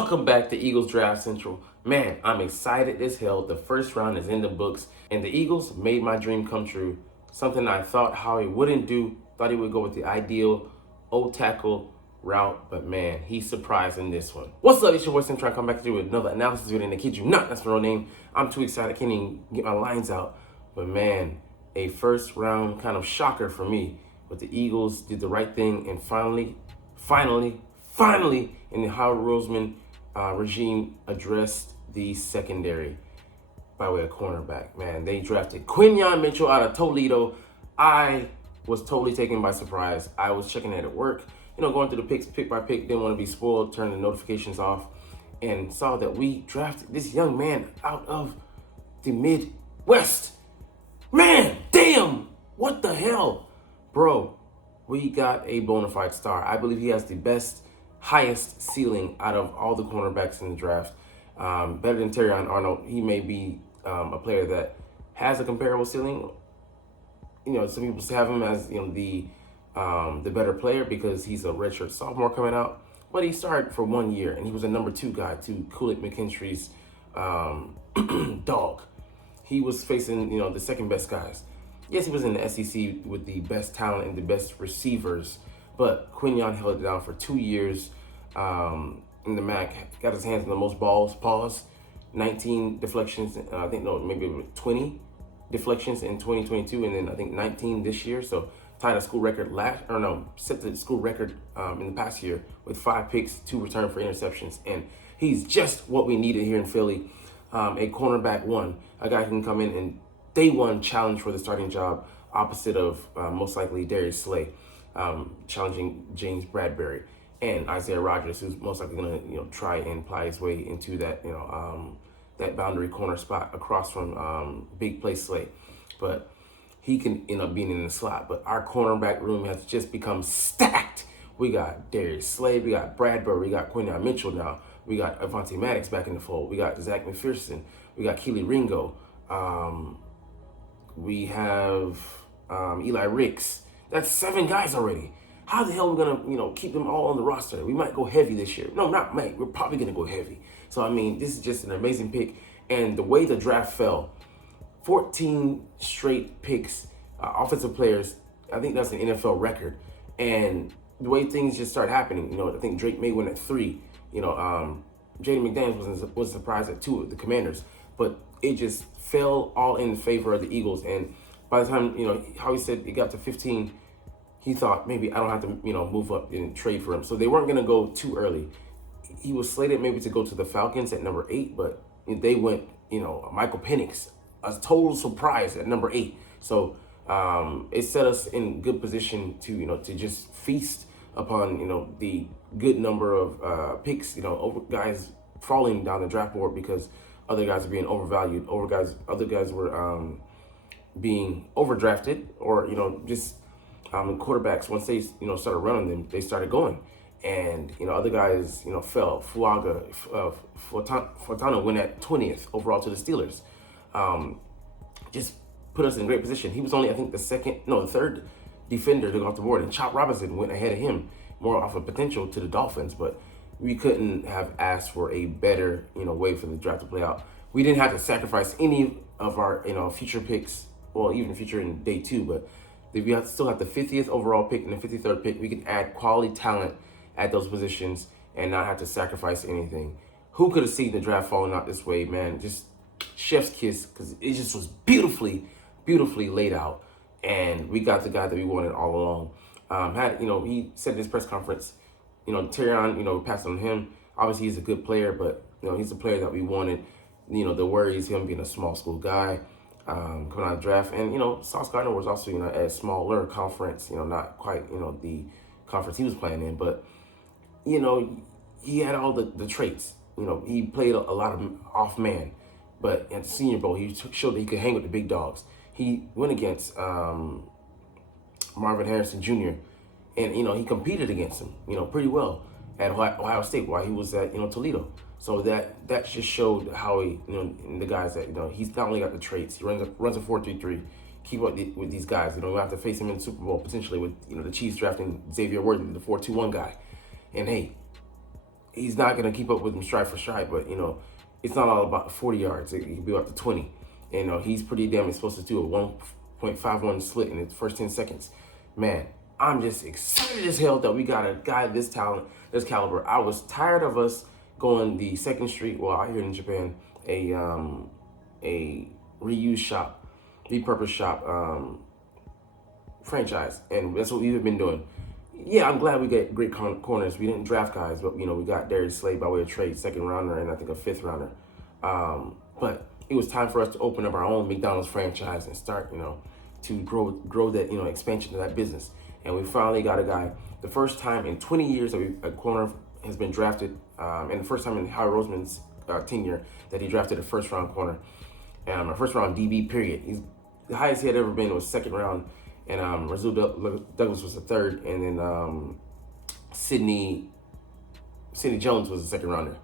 Welcome back to Eagles Draft Central. Man, I'm excited as hell. The first round is in the books, and the Eagles made my dream come true. Something I thought Howie wouldn't do. Thought he would go with the ideal old tackle route, but man, he's surprised in this one. What's up? It's your boy Cintron. Come back to you with another analysis video, and I kid you not, that's my real name. I'm too excited. I can't even get my lines out. But man, a first round kind of shocker for me. But the Eagles did the right thing, and finally, in the Howard Roseman regime, addressed the secondary by way of cornerback. Man, they drafted Quinyon Mitchell out of Toledo. I was totally taken by surprise. I was checking it at work, going through the picks, pick by pick, didn't want to be spoiled, turned the notifications off, and saw that we drafted this young man out of the Midwest. Man, damn, what the hell? Bro, we got a bona fide star. I believe he has the highest ceiling out of all the cornerbacks in the draft. Better than Terrion Arnold. He may be a player that has a comparable ceiling. Some people have him as the better player because he's a redshirt sophomore coming out. But he started for 1 year, and he was a number 2 guy to Kulik McKinstry's dog. He was facing the second best guys. Yes, he was in the SEC with the best talent and the best receivers, but Quinyon held it down for 2 years in the MAC, got his hands on the most balls, 19 deflections, maybe 20 deflections in 2022, and then I think 19 this year, so tied a school record set the school record in the past year with 5 picks, 2 return for interceptions, and he's just what we needed here in Philly, a cornerback one, a guy who can come in and day one challenge for the starting job, opposite of most likely Darius Slay, challenging James Bradbury and Isaiah Rodgers, who's most likely going to try and ply his way into that that boundary corner spot across from Big Play Slay, but he can end up being in the slot. But our cornerback room has just become stacked. We got Darius Slay, we got Bradbury, we got Quinyon Mitchell now, we got Avonte Maddox back in the fold, we got Zach McPherson, we got Keely Ringo. We have Eli Ricks. That's 7 guys already. How the hell are we gonna, keep them all on the roster? We might go heavy this year. No, not might. We're probably gonna go heavy. So I mean, this is just an amazing pick. And the way the draft fell, 14 straight picks, offensive players. I think that's an NFL record. And the way things just start happening, I think Drake May went at 3. Jaden McDaniels was surprised at 2 of the Commanders, but it just fell all in favor of the Eagles. And by the time, how he said it got to 15, he thought maybe I don't have to, move up and trade for him. So they weren't going to go too early. He was slated maybe to go to the Falcons at number 8, but they went, Michael Penix, a total surprise at number 8. So it set us in good position to, to just feast upon, the good number of picks, over guys falling down the draft board because other guys are being overvalued. Other guys were being overdrafted, or just quarterbacks. Once they started running them, they started going, and other guys fell. Fortano went at 20th overall to the Steelers. Just put us in a great position. He was only the third defender to go off the board, and Chop Robinson went ahead of him, more off of potential to the Dolphins, but we couldn't have asked for a better, way for the draft to play out. We didn't have to sacrifice any of our, future picks, well, even future in day 2, but we still have the 50th overall pick and the 53rd pick. We can add quality talent at those positions and not have to sacrifice anything. Who could have seen the draft falling out this way, man? Just chef's kiss, because it just was beautifully laid out, and we got the guy that we wanted all along. He said in his press conference, Terrion, passed on him. Obviously, he's a good player, but, he's a player that we wanted. The worry is him being a small school guy coming out of the draft. And, Sauce Gardner was also, at a smaller conference, not quite, the conference he was playing in. But, he had all the traits. He played a lot of off man. But at the Senior Bowl, he showed that he could hang with the big dogs. He went against Marvin Harrison Jr., and, he competed against him, pretty well at Ohio State while he was at, Toledo. So that just showed how he, the guys that, he's not only got the traits, he runs a 4-3-3, keep up with these guys. We'll have to face him in the Super Bowl potentially with, the Chiefs drafting Xavier Worthy, the 4-2-1 guy. And hey, he's not going to keep up with him stride for stride, but, it's not all about 40 yards. It can be up to 20. And, he's pretty damn explosive too, a 1.51 split in the first 10 seconds. Man, I'm just excited as hell that we got a guy this talent, this caliber. I was tired of us going the Second Street, well, out here in Japan, a reuse shop, repurposed shop franchise, and that's what we've been doing. Yeah, I'm glad we get great corners. We didn't draft guys, but we got Darius Slay by way of trade, second rounder, and I think a fifth rounder. But it was time for us to open up our own McDonald's franchise and start, to grow that, expansion of that business. And we finally got a guy. The first time in 20 years that a corner has been drafted, and the first time in Howie Roseman's tenure that he drafted a first round corner, a first round DB period. The highest he had ever been was second round. And Rasul Douglas was the third, and then Sidney Jones was the second rounder.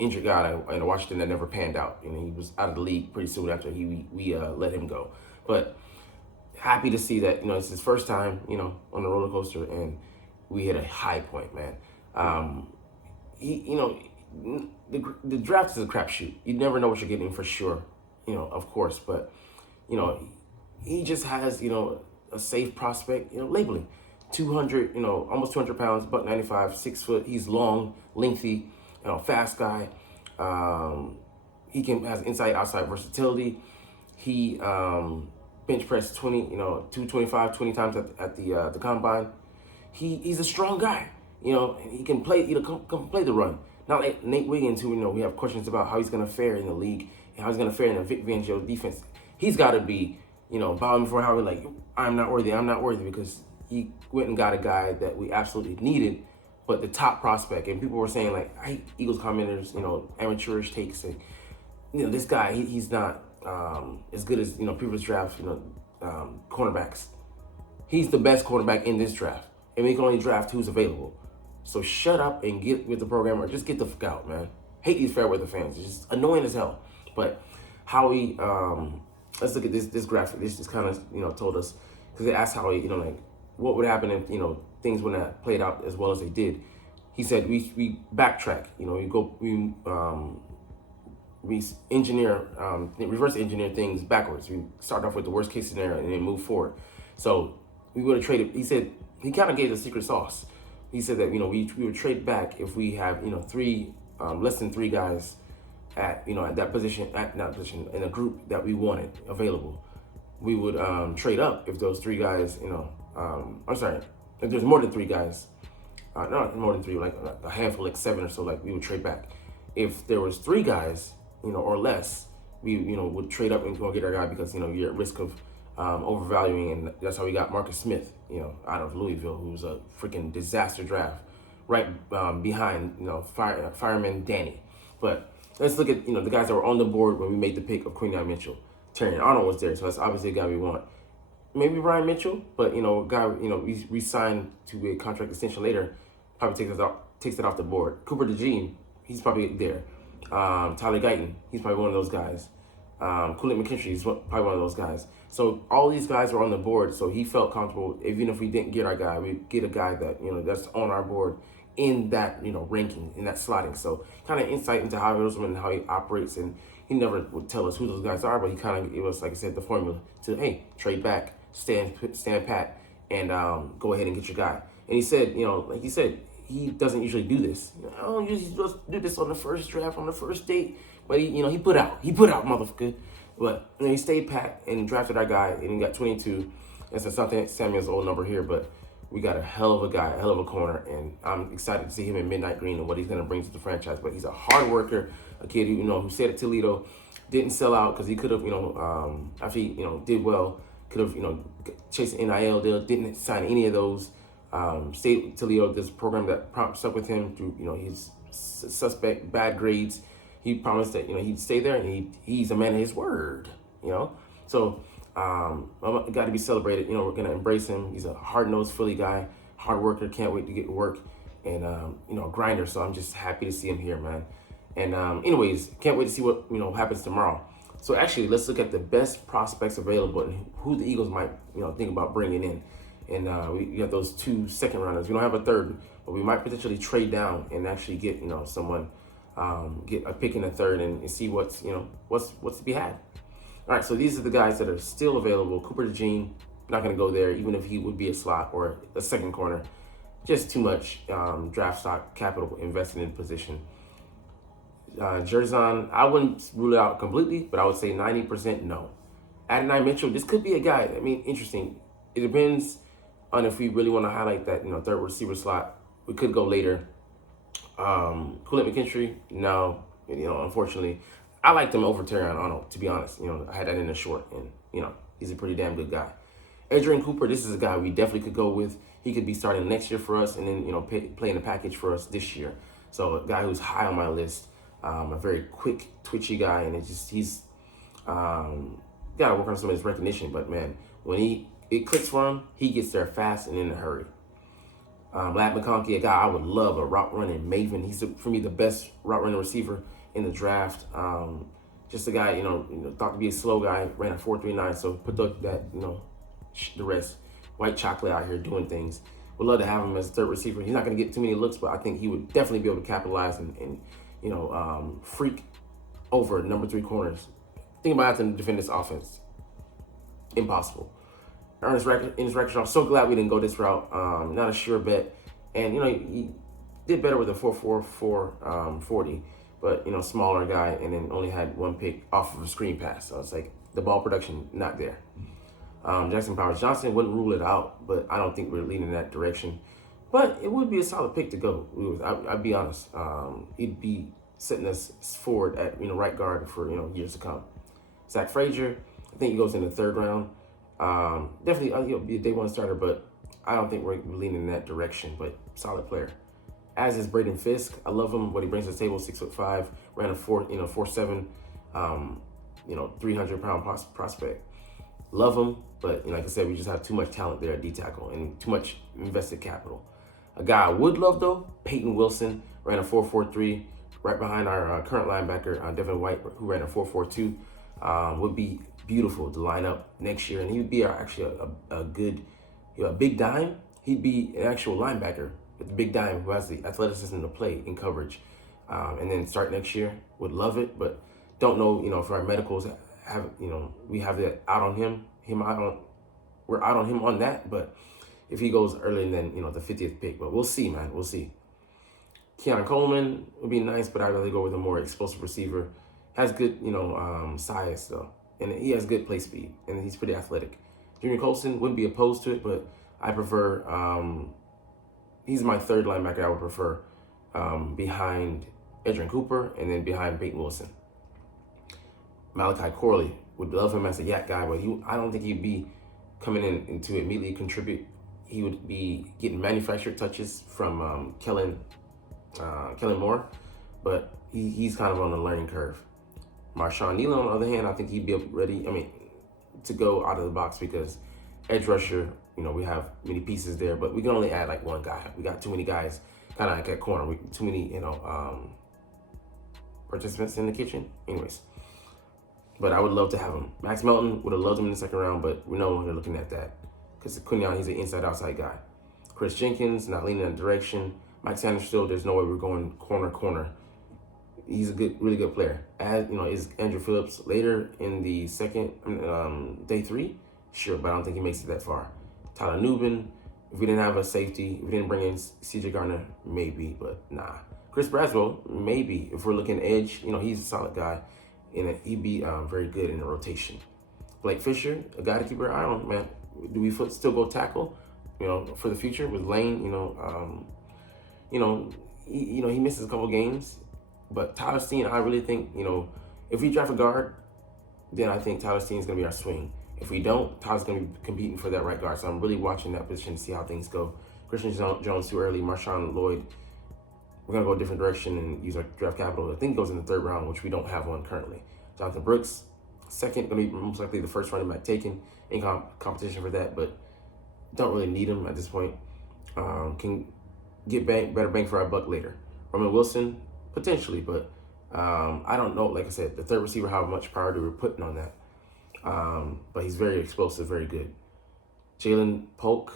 Injured guy in Washington that never panned out, and he was out of the league pretty soon after we let him go. But happy to see that it's his first time on the roller coaster, and we hit a high point, man. The draft is a crapshoot. You never know what you're getting for sure, of course. But he just has a safe prospect, labeling. 200, almost 200 pounds, $195, 6 foot. He's long, lengthy, fast guy. He has inside, outside versatility. He bench pressed 225, 20 times at the combine. He's a strong guy. He can play, can play the run. Not like Nate Wiggins, who we have questions about how he's gonna fare in the league and how he's gonna fare in the Vic Fangio defense. He's got to be bowing before Howard, like, I'm not worthy, because he went and got a guy that we absolutely needed, but the top prospect. And people were saying, like, I hate Eagles commenters, amateurish takes, and, this guy, he's not as good as, previous drafts, cornerbacks. He's the best cornerback in this draft, and we can only draft who's available. So shut up and get with the program, or just get the fuck out, man. Hate these fair weather fans. It's just annoying as hell. But Howie, let's look at this graphic. This just kind of, told us, because they asked Howie, like, what would happen if, things wouldn't have played out as well as they did. He said, we backtrack, we engineer, reverse engineer things backwards. We start off with the worst case scenario and then move forward. So we would have traded, he said, he kind of gave the secret sauce. He said that, we would trade back if we have, less than three guys at that position, in a group that we wanted available. We would trade up if those three guys, if there's more than three guys, not more than three, like a handful, like 7 or so, like we would trade back. If there was three guys, or less, we would trade up and go get our guy, because you're at risk of overvaluing, and that's how we got Marcus Smith, out of Louisville, who was a freaking disaster draft, right behind fireman Danny. But let's look at the guys that were on the board when we made the pick of Quinyon Mitchell. Terry Arnold was there, so that's obviously a guy we want. Maybe Ryan Mitchell, but a guy we signed to a contract extension later, probably takes it off the board. Cooper DeJean, he's probably there. Tyler Guyton, he's probably one of those guys. Kool-Aid McKinstry, he's probably one of those guys. So all these guys were on the board, so he felt comfortable. Even if we didn't get our guy, we'd get a guy that that's on our board in that ranking, in that slotting. So kind of insight into how Roseman and how he operates, and he never would tell us who those guys are, but he kind of gave us, like I said, the formula to, hey, trade back, stand pat, and go ahead and get your guy. And he said, like he said, he doesn't usually do this. I don't usually just do this on the first draft, on the first date. But he put out, motherfucker. But he stayed pat and drafted our guy, and he got 22. That's something Samuel's old number here, but we got a hell of a guy, a hell of a corner, and I'm excited to see him in Midnight Green and what he's going to bring to the franchise. But he's a hard worker, a kid who stayed at Toledo, didn't sell out because he could have, after he did well, could have chased an NIL deal, didn't sign any of those. Stayed at Toledo, this program that stuck with him through his suspect bad grades. He promised that he'd stay there, and he's a man of his word. So got to be celebrated. We're gonna embrace him. He's a hard-nosed Philly guy, hard worker. Can't wait to get to work, and a grinder. So I'm just happy to see him here, man. And anyways, can't wait to see what happens tomorrow. So actually, let's look at the best prospects available and who the Eagles might think about bringing in. And we got those 2 second rounders. We don't have a third, but we might potentially trade down and actually get someone, get a pick in the third and see what's to be had. All right, so these are the guys that are still available. Cooper DeJean, not going to go there, even if he would be a slot or a second corner. Just too much draft stock capital invested in position. Jerzon, I wouldn't rule it out completely, but I would say 90% no. Adonai Mitchell, this could be a guy. I mean, interesting. It depends on if we really want to highlight that, third receiver slot. We could go later. Kool-Aid McKinstry, no. Unfortunately, I liked him over Terrion Arnold, to be honest. I had that in the short, and, he's a pretty damn good guy. Adrian Cooper, this is a guy we definitely could go with. He could be starting next year for us and then, playing the package for us this year. So a guy who's high on my list, a very quick, twitchy guy, and he's got to work on some of his recognition. But, man, when it clicks for him, he gets there fast and in a hurry. Lad McConkey, a guy I would love, a route running maven. He's, for me, the best route running receiver in the draft. Just a guy, thought to be a slow guy, ran a 4.39, so put the rest. White chocolate out here doing things. Would love to have him as a third receiver. He's not going to get too many looks, but I think he would definitely be able to capitalize and freak over number 3 corners. Think about having to defend this offense. Impossible. Ernest Rackstraw, I'm so glad we didn't go this route. Not a sure bet. And, he did better with a 4.44 40, but, smaller guy, and then only had 1 pick off of a screen pass. So it's like the ball production, not there. Jackson Powers Johnson, wouldn't rule it out, but I don't think we're leaning in that direction. But it would be a solid pick to go. I'd be honest. He'd be setting us forward at right guard for years to come. Zach Frazier, I think he goes in the 3rd round. Definitely he'll be a day 1 starter, but I don't think we're leaning in that direction. But solid player. As is Braden Fisk, I love him. What he brings to the table, 6'5", ran a 4.7, 300-pound prospect. Love him, but like I said, we just have too much talent there at D tackle and too much invested capital. A guy I would love though, Peyton Wilson, ran a 4.43, right behind our current linebacker, Devin White, who ran a 4.42. Would be beautiful to line up next year, and he would be actually a good, a big dime. He'd be an actual linebacker with the big dime who has the athleticism to play in coverage, and then start next year. Would love it, but don't know, if our medicals have, we have that out on him. We're out on him on that, but if he goes earlier than, the 50th pick, but we'll see, man. We'll see. Keon Coleman would be nice, but I'd rather go with a more explosive receiver. Has good, size though, and he has good play speed, and he's pretty athletic. Junior Colson, wouldn't be opposed to it, but I prefer, he's my 3rd linebacker I would prefer behind Adrian Cooper and then behind Peyton Wilson. Malachi Corley, would love him as a yak guy, but I don't think he'd be coming in to immediately contribute. He would be getting manufactured touches from Kellen Moore, but he's kind of on the learning curve. Marshawn Neal, on the other hand, I think he'd be ready, to go out of the box because edge rusher, we have many pieces there, but we can only add like 1 guy. We got too many guys kind of like at corner. Too many, participants in the kitchen. Anyways. But I would love to have him. Max Melton, would have loved him in the 2nd round, but we know we're looking at that. Because Quinion, he's an inside-outside guy. Chris Jenkins, not leaning in that direction. Mike Sanders still, there's no way we're going corner. He's a really good player. Is Andrew Phillips later in the day 3? Sure, but I don't think he makes it that far. Tyler Nubin, if we didn't have a safety, if we didn't bring in CJ Garner, maybe, but nah. Chris Braswell, maybe. If we're looking edge, he's a solid guy. And he'd be very good in the rotation. Blake Fisher, a guy to keep our eye on, man. Do we still go tackle, for the future with Lane? He misses a couple games, but Tyler Steen, I really think, if we draft a guard, then I think Tyler Steen is going to be our swing. If we don't, Tyler's going to be competing for that right guard. So I'm really watching that position to see how things go. Christian Jones too early, Marshawn Lloyd. We're going to go a different direction and use our draft capital. I think it goes in the 3rd round, which we don't have one currently. Jonathan Brooks, 2nd, going to be most likely the 1st running back taken in competition for that, but don't really need him at this point. Can get better bang for our buck later. Roman Wilson, potentially, but I don't know. Like I said, the 3rd receiver, how much priority we're putting on that. But he's very explosive, very good. Jalen Polk,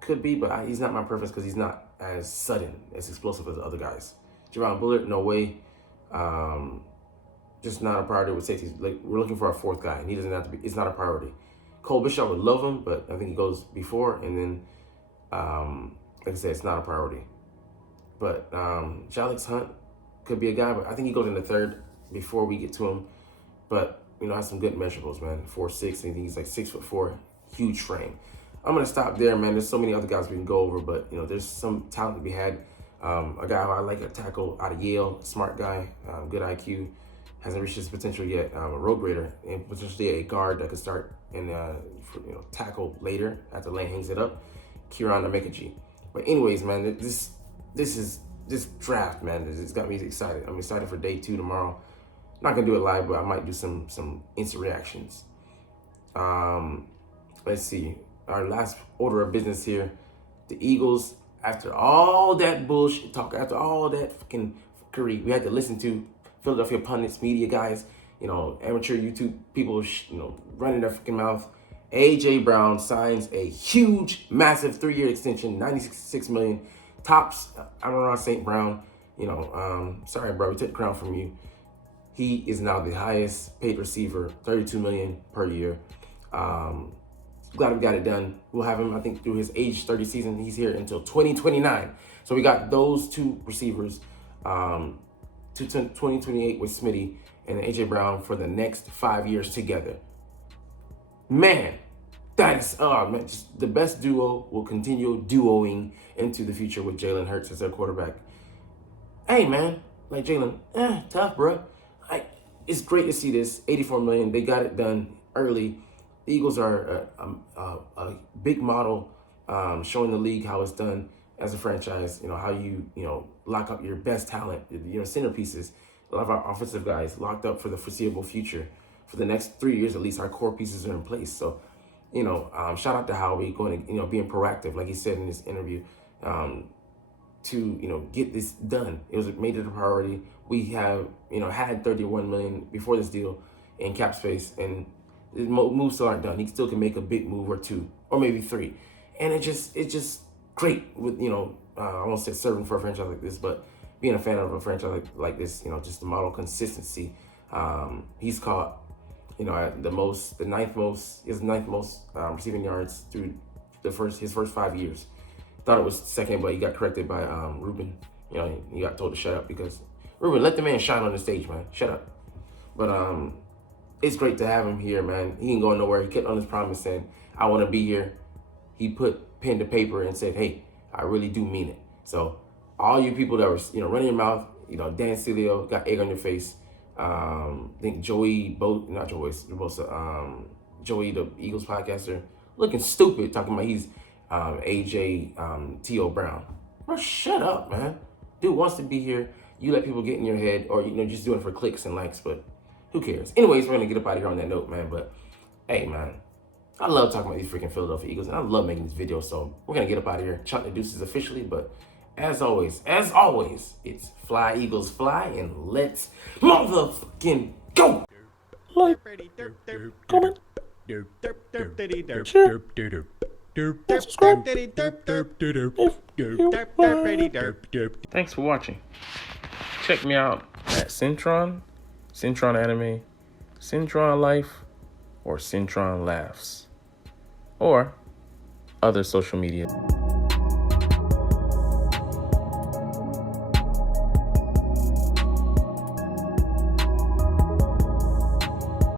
Could be, but he's not my preference because he's not as sudden, as explosive as the other guys. Javon Bullard, no way. Just not a priority with safeties. Like, we're looking for a fourth guy, and he doesn't have to be. It's not a priority. Cole Bishop would love him, but I think he goes before, and then, like I said, it's not a priority. But Jalix Hunt could be a guy, but I think he goes in the third before we get to him. But, you know, has some good measurables, man. 4'6", and he's like 6'4", huge frame. I'm gonna stop there, man. There's so many other guys we can go over, but you know, there's some talent to be had. A guy who I like, a tackle out of Yale, smart guy, good IQ, hasn't reached his potential yet. A road grader and potentially a guard that could start and tackle later after Lane hangs it up. Kieran Amekeji. But anyways, man, this draft, man, it's got me excited. I'm excited for day 2 tomorrow. Not gonna do it live, but I might do some instant reactions. Let's see. Our last order of business here. The Eagles, after all that bullshit talk, after all that fucking fuckery we had to listen to, Philadelphia pundits, media guys, you know, amateur YouTube people, running their fucking mouth. A.J. Brown signs a huge, massive 3-year extension, $96 million. Tops Amon-Ra St. Brown. Sorry, bro, we took the crown from you. He is now the highest paid receiver, $32 million per year. Glad we got it done. We'll have him, I think, through his age 30 season. He's here until 2029. So we got those 2 receivers to 2028 with Smitty and A.J. Brown for the next 5 years together. Man, that is, just the best duo. Will continue duoing into the future with Jalen Hurts as their quarterback. Hey, man, like Jalen, tough, bro. It's great to see this. $84 million. They got it done early. The Eagles are a big model, showing the league how it's done as a franchise. How you lock up your best talent, centerpieces. A lot of our offensive guys locked up for the foreseeable future. For the next 3 years, at least, our core pieces are in place. So, shout out to Howie going to, being proactive, like he said in this interview, to, get this done. It was made it a priority. We have, had $31 million before this deal in cap space, and moves still aren't done. He still can make a big move or 2, or maybe 3. And it's just great with, I won't say serving for a franchise like this, but being a fan of a franchise like this, just the model consistency. He's caught, the ninth most receiving yards through his first 5 years. Thought it was second, but he got corrected by Ruben. He got told to shut up because Ruben, let the man shine on the stage, man. Shut up. But it's great to have him here, man. He ain't going nowhere. He kept on his promise saying, I want to be here. He put pen to paper and said, hey, I really do mean it. So all you people that were, running your mouth, Dan Cilio got egg on your face. I think Joey, Joey, the Eagles podcaster, looking stupid, talking about he's AJ T.O. Brown. Bro, shut up, man. Dude wants to be here. You let people get in your head, or just doing it for clicks and likes, but who cares? Anyways, we're gonna get up out of here on that note, man. But hey, man, I love talking about these freaking Philadelphia Eagles, and I love making these videos. So we're gonna get up out of here, chunk the deuces officially. But as always, it's fly Eagles fly, and let's motherfucking go. Like, comment, share, and subscribe. Thanks for watching. Check me out at Cintron Anime, Cintron Life, or Cintron Laughs, or other social media.